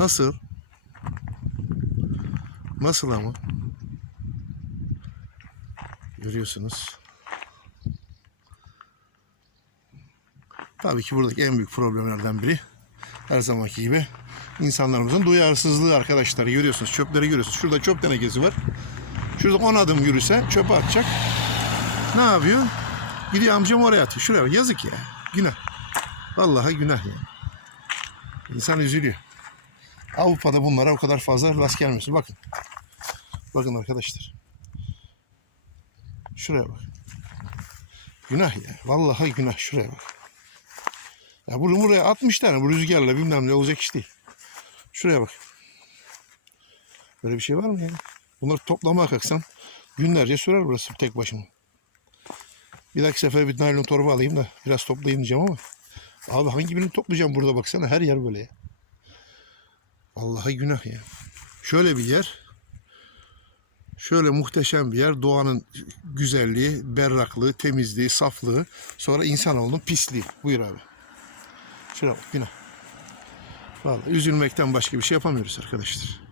Nasıl? Nasıl ama? Görüyorsunuz. Tabii ki buradaki en büyük problemlerden biri her zamanki gibi insanlarımızın duyarsızlığı arkadaşlar. Görüyorsunuz çöpleri görüyorsunuz. Şurada çöp tenekesi var. Şurada 10 adım yürüse çöpe atacak. Ne yapıyor? Gidiyor amcam oraya atıyor. Şuraya. Yazık ya. Günah. Vallahi günah ya. İnsan üzülüyor. Avrupa'da bunlara o kadar fazla rast gelmiyorsun. Bakın. Bakın arkadaşlar. Şuraya bak. Günah ya. Vallahi günah. Şuraya bak. Ya bunu buraya atmışlar. Bu rüzgarla bilmem ne olacak iş değil. Şuraya bak. Böyle bir şey var mı ya? Bunları toplamaya kalksam günlerce sürer burası tek başıma. Bir dahaki sefer bir naylon torba alayım da biraz toplayayım diyeceğim ama. Abi hangi birini toplayacağım burada baksana her yer böyle ya. Vallahi günah ya. Şöyle bir yer. Şöyle muhteşem bir yer. Doğanın güzelliği, berraklığı, temizliği, saflığı. Sonra insanoğlunun pisliği. Buyur abi. Şuraya bak günah. Vallahi üzülmekten başka bir şey yapamıyoruz arkadaşlar.